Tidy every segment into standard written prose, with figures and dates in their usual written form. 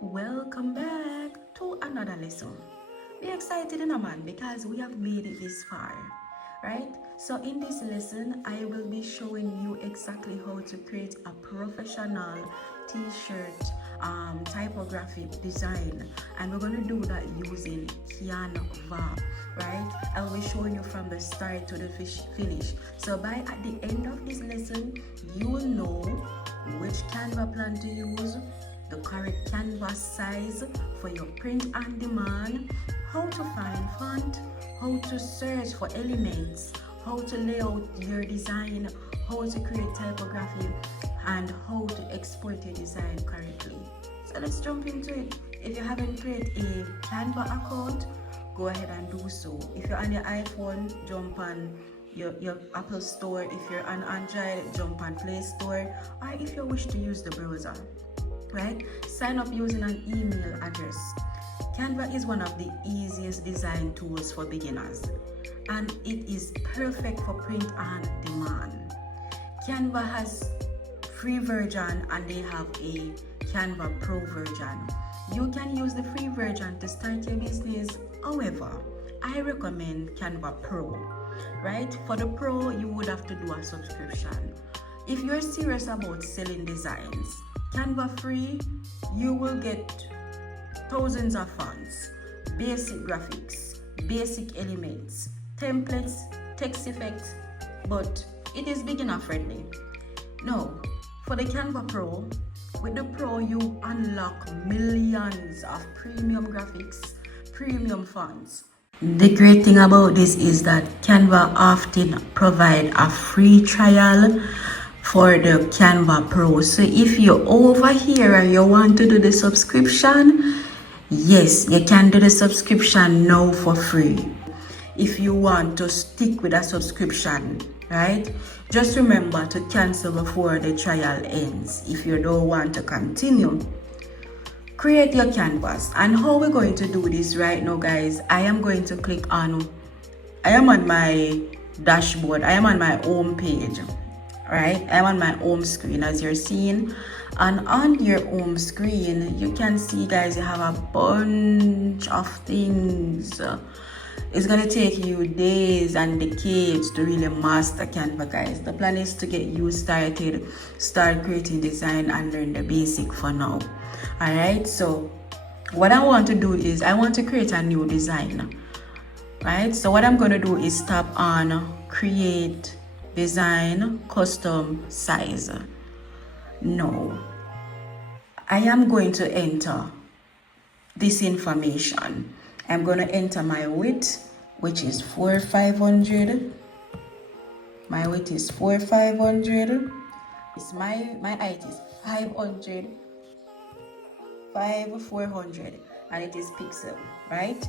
Welcome back to another lesson. Be excited, man, because we have made it this far, right? So in this lesson, I will be showing you exactly how to create a professional t-shirt typographic design, and we're going to do that using Canva, right? I'll be showing you from the start to the finish. So by at the end of this lesson, you will know which Canva plan to use, the correct canvas size for your print on demand, how to find font, how to search for elements, how to lay out your design, how to create typography, and how to export your design correctly. So let's jump into it. If you haven't created a Canva account, go ahead and do so. If you're on your iPhone, jump on your Apple Store. If you're on Android, jump on Play Store. Or if you wish to use the browser, right? Sign up using an email address. Canva is one of the easiest design tools for beginners, and it is perfect for print on demand. Canva has free version and they have a Canva Pro version. You can use the free version to start your business. However, I recommend Canva Pro, right? For the Pro, you would have to do a subscription. If you're serious about selling designs, Canva free, you will get thousands of fonts, basic graphics, basic elements, templates, text effects, but it is beginner friendly. No, for the Canva Pro, with the Pro you unlock millions of premium graphics, premium fonts. The great thing about this is that Canva often provide a free trial for the Canva Pro. So if you're over here and you want to do the subscription, yes, you can do the subscription now for free. If you want to stick with a subscription, right? Just remember to cancel before the trial ends if you don't want to continue. Create your canvas. And how we're going to do this right now, guys, I am on my dashboard. I am on my home page, right? I'm on my home screen as you're seeing, and on your home screen you can see, guys, you have a bunch of things. It's gonna take you days and decades to really master Canva, guys. The plan is to get you started, start creating design and learn the basic for now. All right, so what I want to do is I want to create a new design, right? So what I'm going to do is tap on create design custom size. Now I am going to enter this information. I'm going to enter my width, which is 4,500. My width is 4,500. It's my height is 500, 400, and it is pixel, right?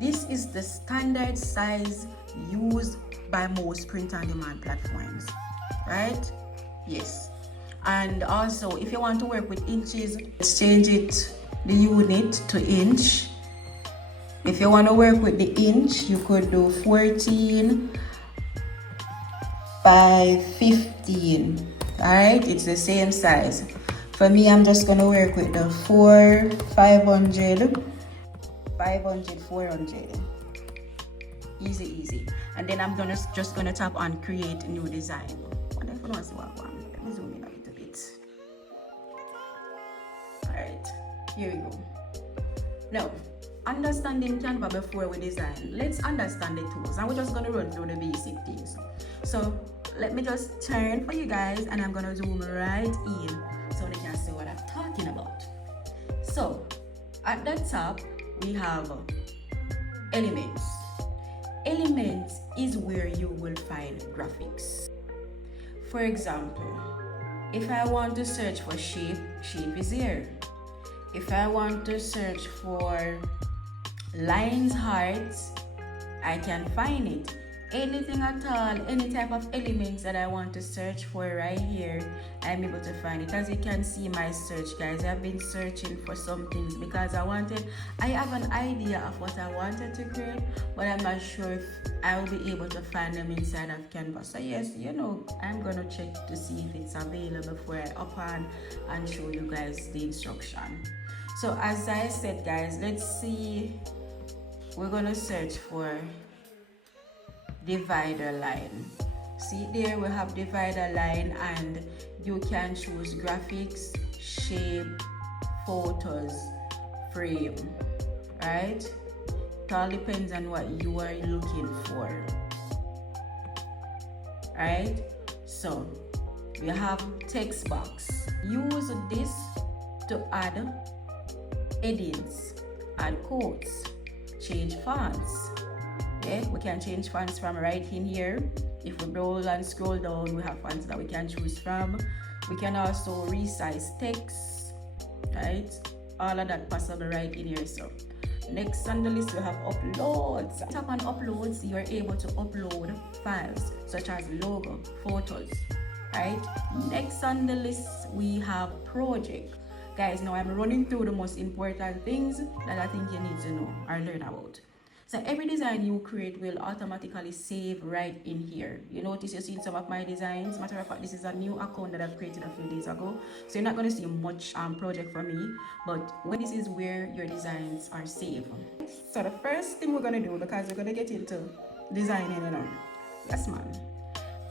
This is the standard size used by most print-on-demand platforms, right? Yes. And also, if you want to work with inches, let's change the unit to inch. If you want to work with the inch, you could do 14 by 15. All right, it's the same size. For me, I'm just gonna work with the 500, 400. Easy. And then I'm just gonna tap on create new design. What if I don't see what one? Let me zoom in a little bit. All right, here we go. Now, understanding Canva before we design, let's understand the tools, and we're just going to run through the basic things. So let me just turn for you guys, and I'm going to zoom right in so they can see what I'm talking about. So at the top we have elements. Elements is where you will find graphics. For example, if I want to search for shape is here. If I want to search for lines, hearts, I can find it. Anything at all, any type of elements that I want to search for right here, I'm able to find it. As you can see my search, guys, I've been searching for some things because I have an idea of what I wanted to create, but I'm not sure if I will be able to find them inside of Canva. So yes, I'm gonna check to see if it's available before I open and show you guys the instruction. So as I said, guys, let's see. We're gonna search for divider line. See there, we have divider line, and you can choose graphics, shape, photos, frame, right? It all depends on what you are looking for, right? So we have text box. Use this to add headings, add quotes, change fonts. Yeah, we can change fonts from right in here. If we browse and scroll down, we have fonts that we can choose from. We can also resize text, right? All of that possible right in here. So next on the list, we have uploads. Tap on uploads, you are able to upload files such as logo, photos, right? Next on the list, we have project. Guys, now I'm running through the most important things that I think you need to know or learn about. So every design you create will automatically save right in here. You notice you've seen some of my designs. Matter of fact, this is a new account that I've created a few days ago. So you're not going to see much project from me, but when this is where your designs are saved. So the first thing we're going to do, because we're going to get into designing, you know, yes man,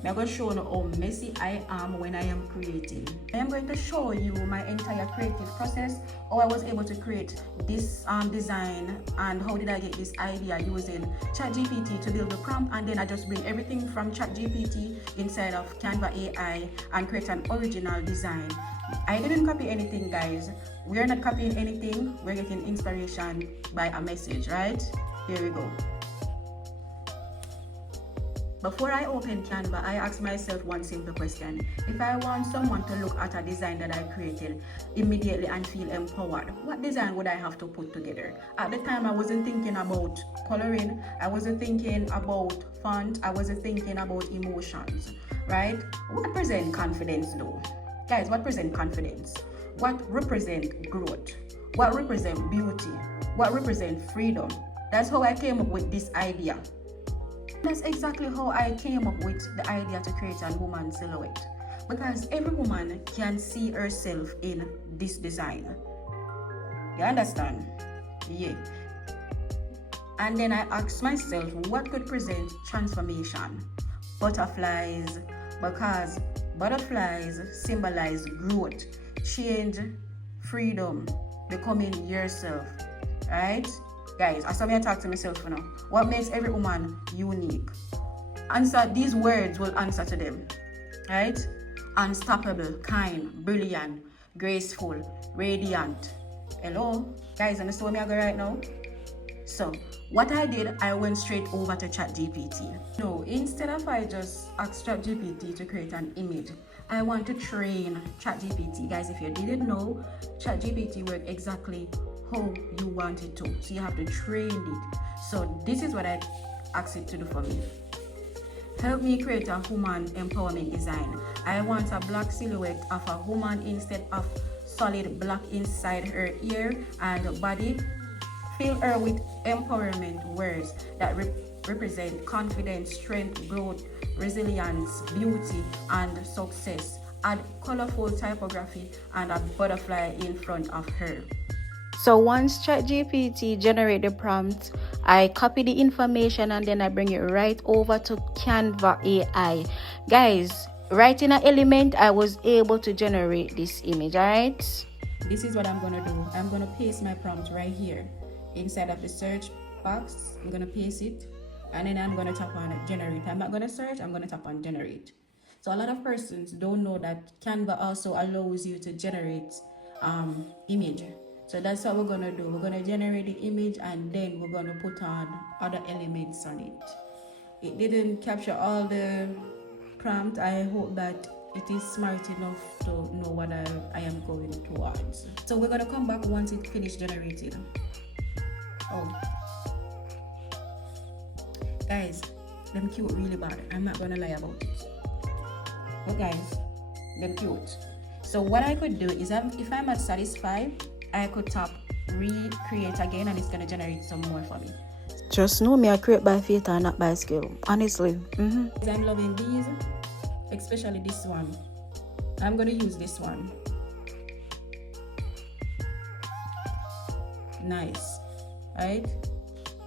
I'm going to show you how messy I am when I am creating. I am going to show you my entire creative process, how I was able to create this design, and how did I get this idea using ChatGPT to build the prompt, and then I just bring everything from ChatGPT inside of Canva AI and create an original design. I didn't copy anything, guys. We're not copying anything. We're getting inspiration by a message, right? Here we go. Before I open Canva, I ask myself one simple question. If I want someone to look at a design that I created immediately and feel empowered, what design would I have to put together? At the time, I wasn't thinking about coloring. I wasn't thinking about font. I wasn't thinking about emotions, right? What presents confidence though? Guys, what presents confidence? What represents growth? What represents beauty? What represents freedom? That's how I came up with this idea. That's exactly how I came up with the idea to create a woman silhouette, because every woman can see herself in this design. You understand? Yeah. And then I asked myself, what could present transformation? Butterflies, because butterflies symbolize growth, change, freedom, becoming yourself, right? Guys, I saw me talk to myself now. What makes every woman unique? Answer, these words will answer to them, right? Unstoppable, kind, brilliant, graceful, radiant. Hello? Guys, understand where I go right now? So, what I did, I went straight over to ChatGPT. No, instead of I just ask ChatGPT to create an image, I want to train ChatGPT. Guys, if you didn't know, ChatGPT works exactly how you want it to. So you have to train it. So this is what I asked it to do for me. Help me create a woman empowerment design. I want a black silhouette of a woman instead of solid black inside her ear and body. Fill her with empowerment words that represent confidence, strength, growth, resilience, beauty, and success. Add colorful typography and a butterfly in front of her. So once ChatGPT generate the prompt, I copy the information and then I bring it right over to Canva AI. Guys, right in an element, I was able to generate this image, alright? This is what I'm going to do. I'm going to paste my prompt right here inside of the search box. I'm going to paste it and then I'm going to tap on generate. I'm not going to search, I'm going to tap on generate. So a lot of persons don't know that Canva also allows you to generate image. So that's what we're going to do. We're going to generate the image and then we're going to put on other elements on it. It didn't capture all the prompt. I hope that it is smart enough to know what I am going towards. So we're going to come back once it finished generated. Oh. Guys, them cute really bad. I'm not going to lie about it. But guys, them cute. So what I could do is if I'm not satisfied, I could tap recreate again and it's going to generate some more for me. Just know me, I create by faith and not by skill. Honestly. I'm loving these, especially this one. I'm going to use this one. Nice. Right?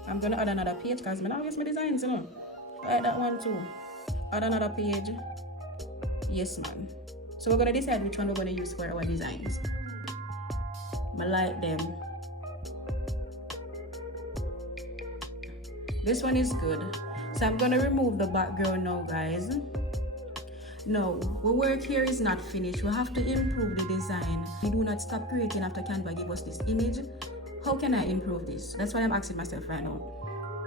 I'm gonna add another page because I use my designs, you know. Like that one too. Add another page. Yes, man. So we're gonna decide which one we're gonna use for our designs. I like them. This one is good. So I'm gonna remove the background now, guys. No, our work here is not finished. We have to improve the design. We do not stop creating after Canva give us this image. How can I improve this? That's what I'm asking myself right now.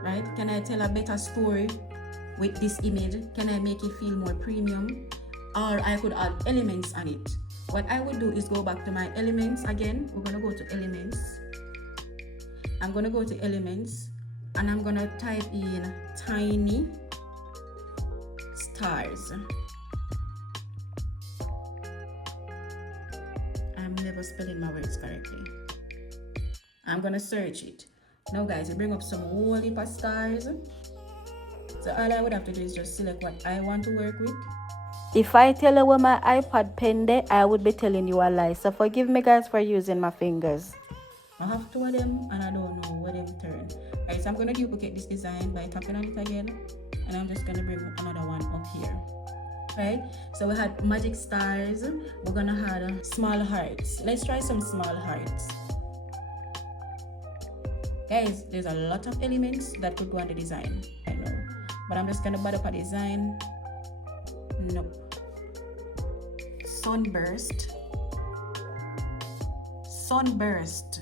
Right? Can I tell a better story with this image? Can I make it feel more premium? Or I could add elements on it. What I would do is go back to my elements again. We're gonna go to elements. I'm gonna go to elements and I'm gonna type in tiny stars. I'm never spelling my words correctly. I'm gonna search it. Now guys, it bring up some whole heap of stars. So all I would have to do is just select what I want to work with. If I tell you where my iPad pen there, I would be telling you a lie. So forgive me guys for using my fingers. I have two of them and I don't know where them turn. Alright, so I'm gonna duplicate this design by tapping on it again. And I'm just gonna bring another one up here. Right? So we had magic stars. We're gonna add small hearts. Let's try some small hearts. Guys, there's a lot of elements that could go on the design. I know. But I'm just gonna butt up a design. Nope. Sunburst. Sunburst.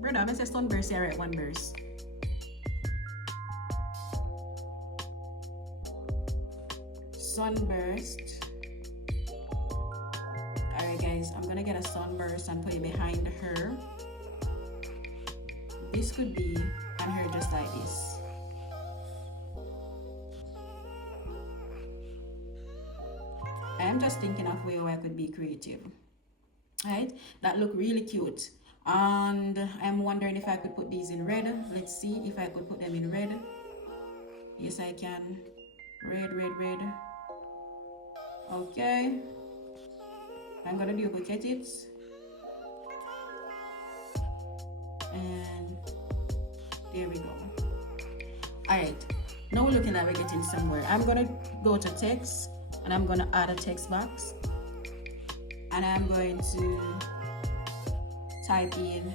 Brother, I'm gonna say sunburst here, right? One burst. Sunburst. Alright guys, I'm gonna get a sunburst and put it behind her. This could be on her just like this. I'm just thinking of where I could be creative. Right? That look really cute. And I'm wondering if I could put these in red. Let's see if I could put them in red. Yes, I can. Red, red, red. Okay. I'm gonna duplicate it. And there we go. Alright. Now we're looking like we're getting somewhere. I'm gonna go to text. And I'm going to add a text box. And I'm going to type in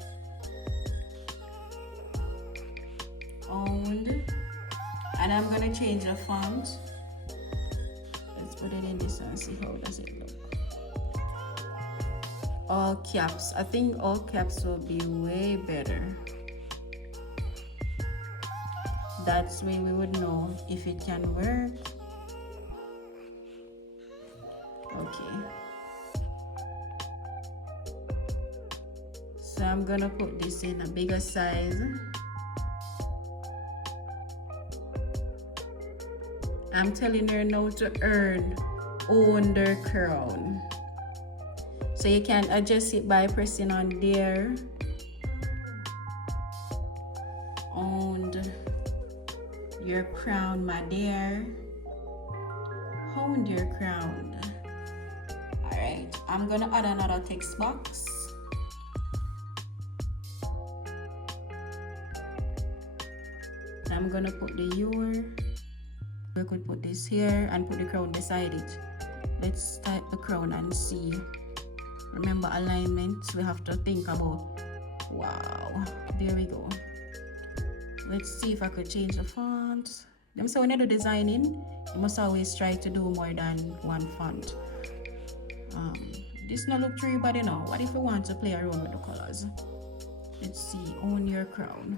owned. And I'm going to change the font. Let's put it in this and see how does it look. All caps. I think all caps will be way better. That's when we would know if it can work. Okay, so I'm gonna put this in a bigger size. I'm telling her now to own their crown. So you can adjust it by pressing on there. Owned your crown, my dear. Owned your crown. Alright, I'm gonna add another text box. I'm gonna put the your. We could put this here and put the crown beside it. Let's type the crown and see. Remember alignment, we have to think about. Wow, there we go. Let's see if I could change the font. So when you do designing, you must always try to do more than one font. This not look too bad enough. What if we want to play around with the colors? Let's see, own your crown.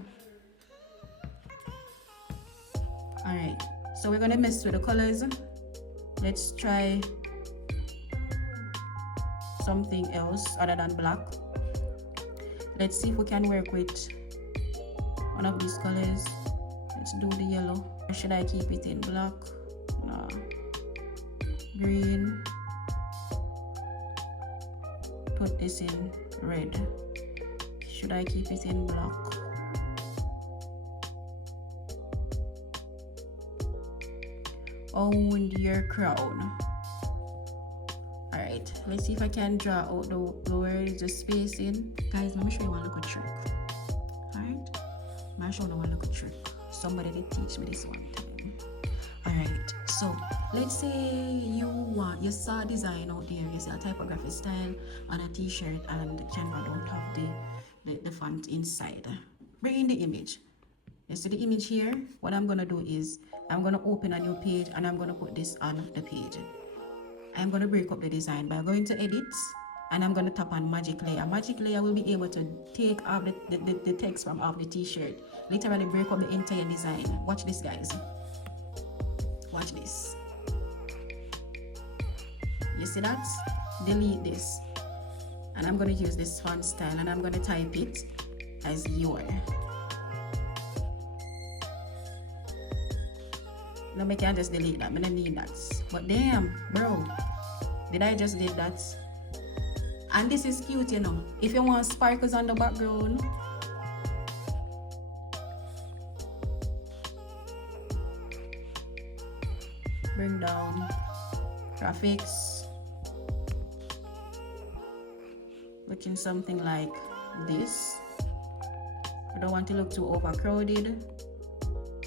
Alright, so we're gonna mess with the colors. Let's try something else other than black. Let's see if we can work with one of these colors. Let's do the yellow. Or should I keep it in black? No. Green. Put this in red. Should I keep it in black? Own your crown. Alright, let's see if I can draw out the where is the spacing. Guys, let me show you one little trick. Alright? I'm showing you a little trick. Somebody did teach me this one time. Alright, so let's say you saw a design out there, you see a typography style on a t-shirt and Canva don't have the font inside. Bring in the image. You see the image here? What I'm gonna do is I'm gonna open a new page and I'm gonna put this on the page. I'm gonna break up the design by going to edits and I'm gonna tap on magic layer. Magic layer will be able to take off the text from off the t-shirt, literally break up the entire design. Watch this, guys. Watch this. You see that? Delete this. And I'm going to use this font style and I'm going to type it as your. No, I can't just delete that. I don't need that. But damn, bro. Did I just did that? And this is cute, you know. If you want sparkles on the background, bring down graphics, looking something like this. I don't want to look too overcrowded,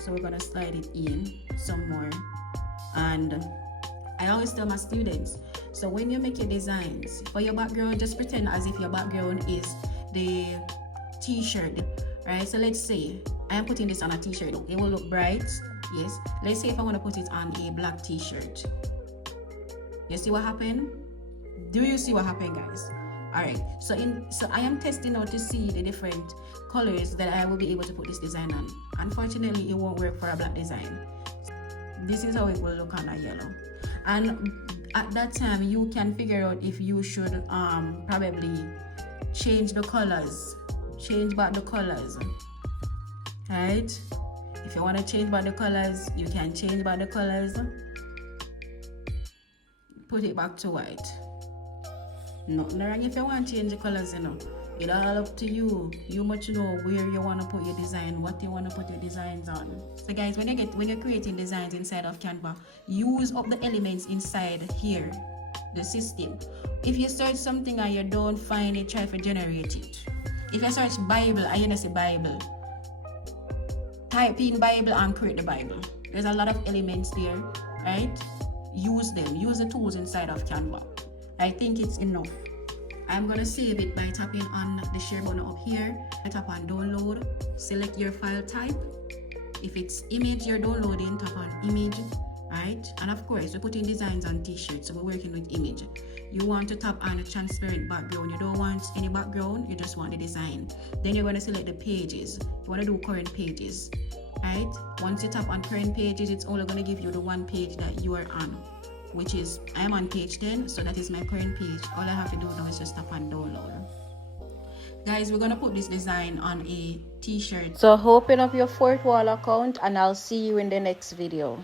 so we're gonna slide it in some more. And I always tell my students, so when you make your designs for your background, just pretend as if your background is the t-shirt, right? So let's say I am putting this on a t-shirt. It will look bright. Yes, let's say if I want to put it on a black t-shirt. You see what happened? Do you see what happened, guys? All right, so I am testing out to see the different colors that I will be able to put this design on. Unfortunately, it won't work for a black design. This is how it will look on a yellow. And at that time, you can figure out if you should probably change the colors, change back the colors, right? If you want to change back the colors, you can change back the colors. Put it back to white. Nothing wrong if you want to change the colors, you know. It's all up to you. You much know where you want to put your design, what you want to put your designs on. So guys, when you're creating designs inside of Canva, use up the elements inside here, the system. If you search something and you don't find it, try to generate it. If you search Bible and you don't see Bible, type in Bible and create the Bible. There's a lot of elements there, right? Use them. Use the tools inside of Canva. I think it's enough. I'm gonna save it by tapping on the share button up here. I tap on download, select your file type. If it's image you're downloading, tap on image, right? And of course, we're putting designs on t-shirts, so we're working with image. You want to tap on a transparent background. You don't want any background, you just want the design. Then you're going to select the pages. You want to do current pages, right? Once you tap on current pages, it's only going to give you the one page that you are on, which is, I'm on page 10, so that is my current page. All I have to do now is just tap on download. Guys, we're going to put this design on a t-shirt. So open up your fourth wall account and I'll see you in the next video.